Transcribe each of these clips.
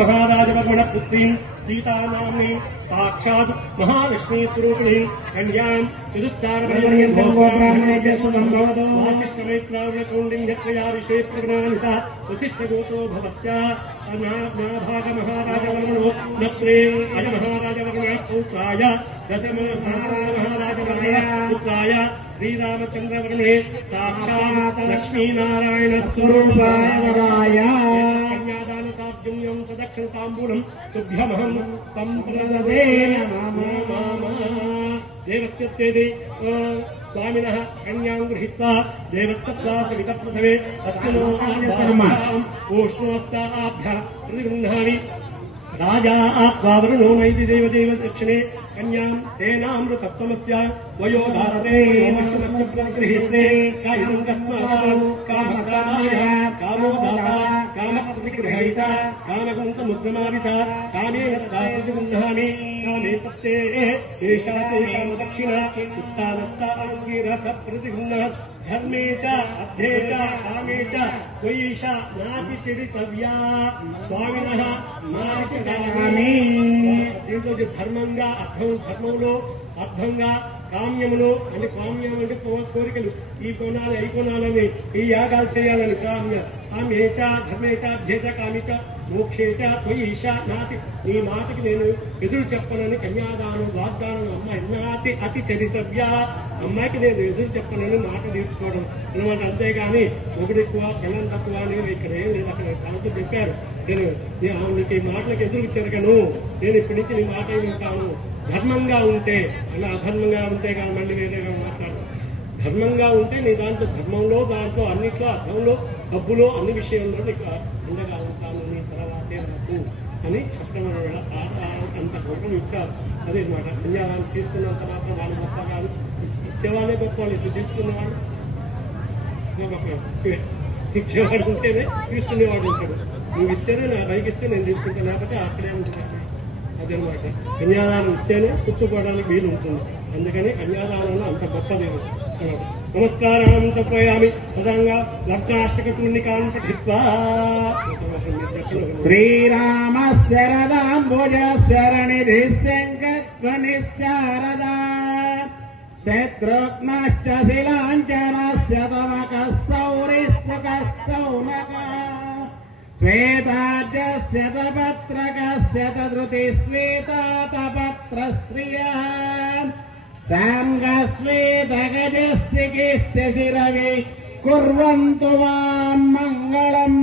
महाराजवर्मण पुत्री सीता नाम्नी साक्षात् महालक्ष्मी स्वरूपिणी कन्यां चतुस्सारवशिष्ठमेत्रावृतौण्डिन्यत्रया वसिष्ठगोतो भवत्या नाभागमहाराजवर्मणो नप्रे अयमहाराजवर्मणः पुत्राय दशमहाराजवर्मणः पुत्राय श्रीरामचन्द्रवर्मणे साक्षात् लक्ष्मीनारायणस्वरूपाय वराय कन्यादानसाभ्युम्यं सदक्षिणताम्बूलं तुभ्यमहं सम्प्रददे देवस्य तेदे स्वामिनः कन्यां गृहीत्वा देवस्तप्रासवितप्रथवे अस्मिनो ओष्णोस्ताभ्यः प्रतिगृह्णामि राजा आप्वावरुणो नैति देवदेव दक्षिणे कन्यां तेनामृतत्वमस्य वयोधारणे पश्चिमस्य प्रतिगृहीते कायं कस्मात् कामकामाय कामोदाता कामप्रतिगृहीता कामगुणसमुद्रमाविता कामेन प्रतिगृह्णामि कामे तत्ते एषा ते कामदक्षिणा उत्तानस्ता अंगिरसप्रतिगृह्णात् धर्मे च अध्ये च कामे च त्वयीशा नातिचरितव्या स्वामिनः नातिचरामि దీంట్లో ధర్మంగా ధర్మంలో అర్థంగా కామ్యములు అంటే కామ్యం అంటే కోరికలు ఈ కోణాలు ఈ కోణాలని ఈ యాగాలు చేయాలని కామ్య కామేచ ధర్మేచ అధ్యేచ కామిచ మోక్షేచ త్వయి ఈశా నాతి నీ మాటకి నేను ఎదురు చెప్పనని కన్యాదానం వాగ్దానం అమ్మాయి నాతి అతి చరితవ్య అమ్మాయికి నేను ఎదురు చెప్పనని మాట తీర్చుకోవడం అనమాట. అంతేగాని ఒకటి ఎక్కువ పిల్లలు తక్కువ నేను ఇక్కడ ఏం లేదు అక్కడ తనతో చెప్పారు నేను నీకు ఈ మాటలకు ఎదురు తిరగను నేను ఇప్పటి నుంచి నీ మాట వింటాను ధర్మంగా ఉంటే అలా అధర్మంగా ఉంటే కానీ మళ్ళీ వేరేగా మాట్లాడు ధర్మంగా ఉంటే నీ దాంట్లో ధర్మంలో దాంట్లో అన్నిట్లో అర్థంలో డబ్బులో అన్ని విషయంలో నీకు ఉండగా ఉంటాను నీ తర్వాతే నాకు అని చెప్పడం అంత గౌరవం ఇచ్చారు. అదే మాట కన్యాదాన్ని తీసుకున్న తర్వాత వాళ్ళు గొప్ప కాదు ఇచ్చేవాళ్ళే గొప్ప వాళ్ళు ఇప్పుడు తీసుకునేవాడు ఇచ్చేవాడు ఉంటేనే తీసుకునేవాడు ఉంటాడు. నువ్వు ఇస్తేనే నా పైకి ఇస్తే నేను తీసుకుంటాను లేకపోతే అక్కడే ఉంటుంది. అదనమాట కన్యాదానం ఇస్తేనే పుచ్చుకోవడానికి వీలు ఉంటుంది. అందుకని కన్యాదానంలో అంత గొప్పదేమో. నమస్కారం సమర్పయామి తదంగా లగ్నాష్టకటూర్ణికాం పఠిత్వా శ్రీరామ శరదాంబుజ శరణిధిశంకత్వనిశ్చారదా శత్రుఘ్నశ్చ శిలాంచనస్య తమకః సౌరిస్సుకః శ్వేతాజస్య తపత్రకస్య తధృతి శ్వేతాతపత్రస్త్రియः సాంగశ్వేతగజస్య శిరవి కుర్వంతు వాం మంగళం.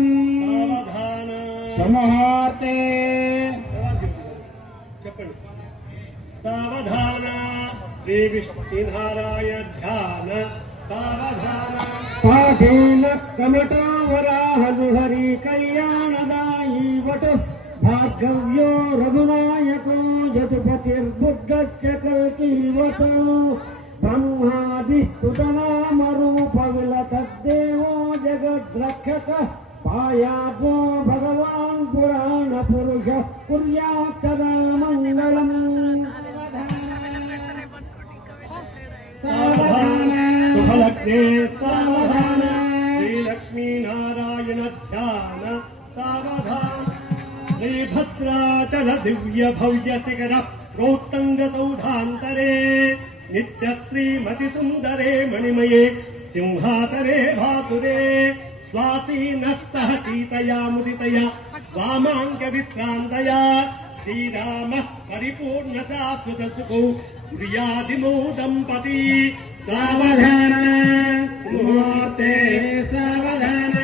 సుముహూర్తే చెప్పండి. సావధాన శ్రీ విష్ణునారాయ ధ్యాన సావధాన పాఠేన కమటో వరాహరి కళ్యాణదాయీ వటు భార్గవ్యో రఘునాయకో యదుపతిర్బుద్ధశ్చ కల్కీవతో బ్రహ్మాదిస్తుతనామరూపవిలతద్దేవో జగద్రక్షకః పాయాత్మో భగవాన్ పురాణ పురుష కుర్యాత్ సదా మంగళం. శుభలగ్నే సావధాన శ్రీలక్ష్మీనారాయణ ధ్యాన సావధాన శ్రీభద్రాచల దివ్య భవ్య శిఖర ప్రోత్తంగ సౌధాంతరే నిత్య శ్రీమతి సుందరే మణిమయే సింహాసనే భాసురే స్వాసీనః సహ సీతయా ముదితయా వామాంక విశ్రాంతయా శ్రీరామ పరిపూర్ణ శాశ్వత సుఖౌ ప్రియాదిమౌ దంపతి. సావధాన ముహూర్తే సావధాన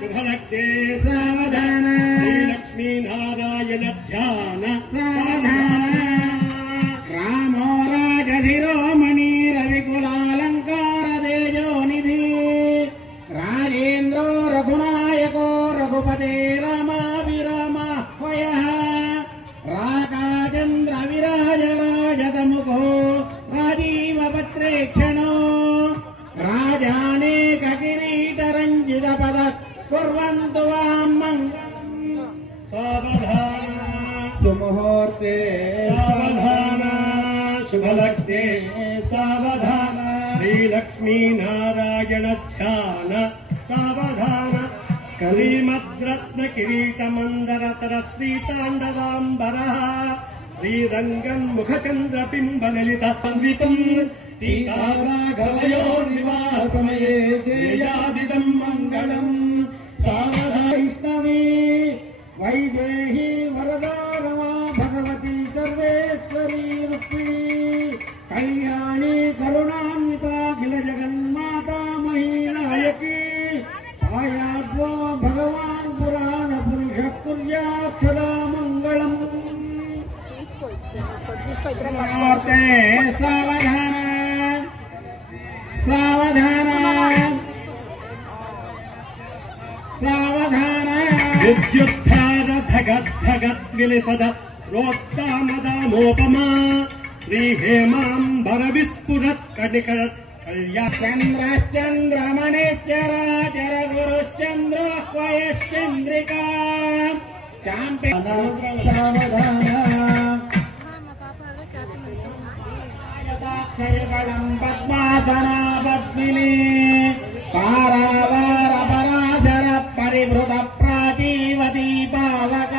శుభలగ్నే సావధాన శ్రీలక్ష్మీనారాయణ ధ్యాన సావధాన రామో రాజశిరోమణి రవికులాలంకార తేజోనిధి రాజేంద్రో రఘునాయకో రఘుపతే రమాభిరామాహ్వయః రాకాచంద్ర విరాజ రాజతముఖో రాజీవపత్రేక్షణో రాజానేక కిరీటరంజిత పద కుర్వంతు వాం మంగళం. సావధాన సుముహూర్తే సావధాన శుభలగ్నే సావధాన శ్రీలక్ష్మీనారాయణ ధ్యాన సావధాన శ్రీమద్రత్న కిరీటమందరతర శ్రీతాండవాంబర శ్రీరంగన్ ముఖచంద్రబింబ లలిత సంవితం సీతారాఘవయో నివాసమయే జయాదిదం మంగళం వైష్ణవీ వైదేహీ వరదా రమా భగవతి సర్వేశ్వరీ రుక్మిణీ కళ్యాణి కరుణాన్వితాఖిల జగన్మాతా మహీనాయకీ ఆయాద్వో భగవాన్ పురాణ పురుష కుర్యాత్ సదా మంగళం. సావధాన సావధాన సావధాన విద్యుద్ధారధగద్ధగద్విలిసద రోత్తామదామోపమా శ్రీహేమాంబర విస్ఫురత్ కణికరత్ చంద్రమణిచరాచర గురుశ్చంద్రోహ్వయశ్చంద్రికా చాంపేక్షయబలం పద్మాసనా పద్మిని పారావార పరాశర పరిభృత ప్రాచీవతీ పావక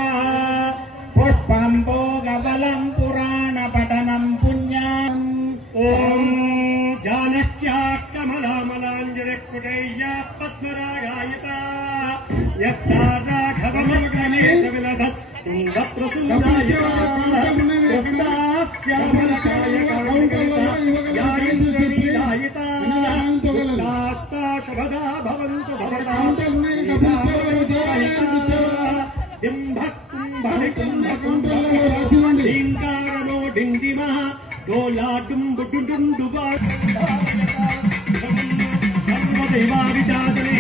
పుష్పం భోగబలం పురాణ పఠనం పుణ్యం. ఓం జానక్యా కమలామలాంజలిపుటయ్యా పద్మరాగాయత యస్తా రాఘవమగ్రనేశ విలసత్ శ్యామలకాయకాంతయాయింద్రీలాయిత శుభదా భవంతు భవతాం డింకారమో డిండిమ డోలా డుంబు డుండుబా సర్వదైవావిచాదనే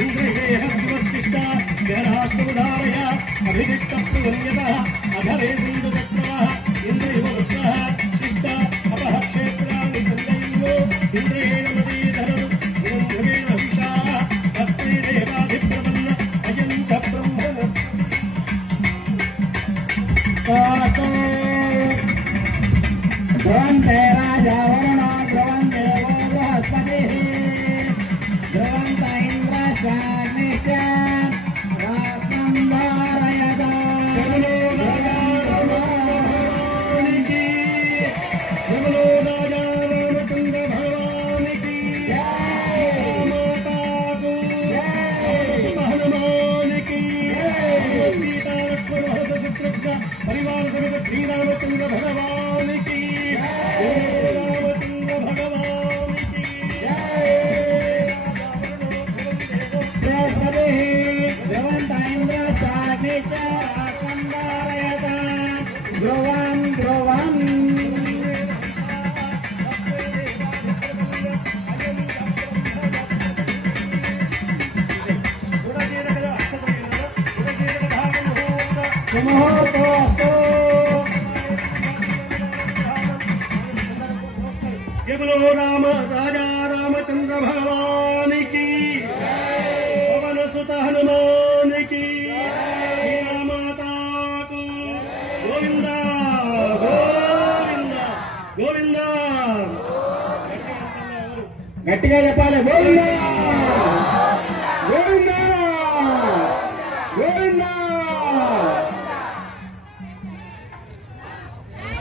ఇంద్రయేహ దివస్తిష్ట గరాష్టముదారయ అభిదిష్ట ప్రవన్యత అధరే సింధు చక్రః ఇంద్రయో వృక్షః శిష్ట అపః క్షేత్రాన్ని సందయంలో ఇంద్రయేణ మదీధరం బ్రహ్మేణ విషా తస్మై దేవాధిప్రవన్న అయం చ బ్రహ్మణ ధ్రువంతే రాజా వరుణ ధ్రువం దేవో బృహస్పతి ధ్రువంత ఇంద్రశాగ్నిశ్చ రాత్రం ధారయత. పరివార సమేత శ్రీరామచంద్ర భగవానికి రామచంద్ర భగవానికి బృహస్పతి ధ్రువంత ఇంద్రశాగ్నిశ్చ రాత్రం ధారయత. ధ్రువం ధ్రువం సుముహూర్తోస్తు. కేవలో రామ రాజా రామచంద్ర భగవానికి పవన సుత హనుమానికి మాతాకు గోవింద గోవింద గోవింద. గట్టిగా చెప్పాలి గోవిందా గోవిందా.